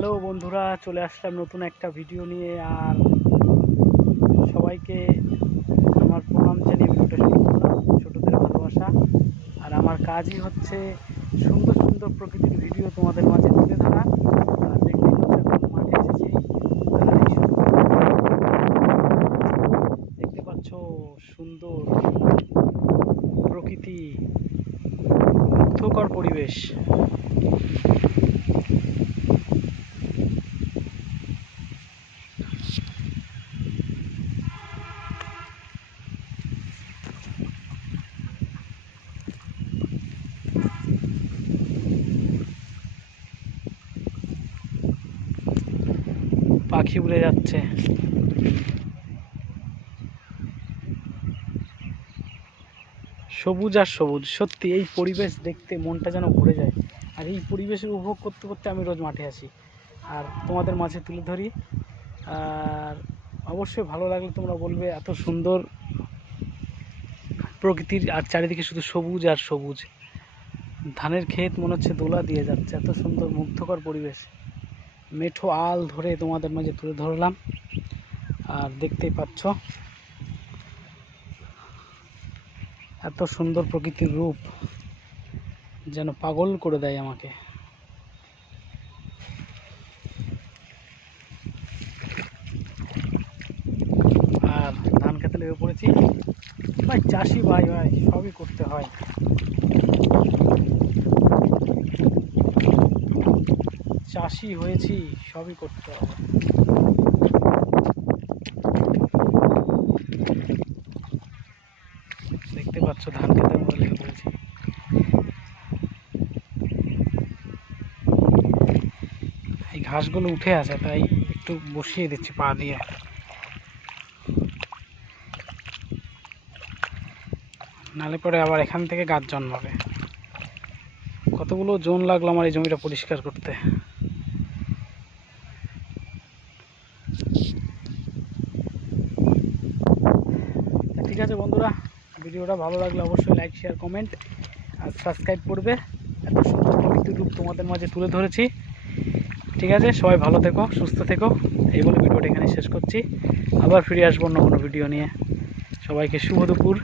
Hello বন্ধুরা, চলে আসলাম নতুন একটা ভিডিও নিয়ে। আর সবাইকে আমার প্রণাম জানিয়ে ভিডিওটা শুরু করলাম। ছোটদের ভালোবাসা। আর আমার কাজই হচ্ছে সুন্দর সুন্দর প্রকৃতির ভিডিও তোমাদের মাঝে তুলে ধরা। আর দেখতেই পাচ্ছ এখন মাঠে এসেছি। আর এই দেখতে পাচ্ছ সুন্দর প্রকৃতি, মুগ্ধকর পরিবেশ। পাখি উড়ে যাচ্ছে। সবুজ আর সবুজ, সত্যি এই পরিবেশ দেখতে মনটা যেন ভরে যায়। আর এই পরিবেশের উপভোগ করতে করতে আমি রোজ মাঠে আসি আর তোমাদের মাঝে তুলে ধরি। আর অবশ্যই ভালো লাগলে তোমরা বলবে, এত সুন্দর প্রকৃতির আর চারিদিকে শুধু সবুজ আর সবুজ। ধানের ক্ষেত মনে হচ্ছে দোলা দিয়ে যাচ্ছে, এত সুন্দর মুগ্ধকর পরিবেশ। মেঠো আল ধরে তোমাদের মাঝে তুলে ধরলাম। আর দেখতেই পাচ্ছ এত সুন্দর প্রকৃতির রূপ যেন পাগল করে দেয় আমাকে। আর ধান খেতে লেগে পড়েছি ভাই, চাষি ভাই ভাই সবই করতে হয়। চাষি হয়েছি, সবই করতে হবে। দেখতে পাচ্ছ ধান খেতের মধ্যে লেগে পড়েছি। এই ঘাসগুলো উঠে আছে তাই একটু বসিয়ে দিচ্ছি পা দিয়ে, নালে পরে আবার এখান থেকে গাছ জন্মাবে। কতগুলো জোন লাগলো আমার এই জমিটা পরিষ্কার করতে। ঠিক আছে বন্ধুরা, ভিডিওটা ভালো লাগলে অবশ্যই লাইক, শেয়ার, কমেন্ট আর সাবস্ক্রাইব করবে। এত সুন্দর প্রকৃতির রূপ তোমাদের মাঝে তুলে ধরেছি। ঠিক আছে, সবাই ভালো থেকো, সুস্থ থেকো। এই বলে ভিডিওটা এখানে শেষ করছি। আবার ফিরে আসবো অন্য কোনো ভিডিও নিয়ে। সবাইকে শুভ দুপুর।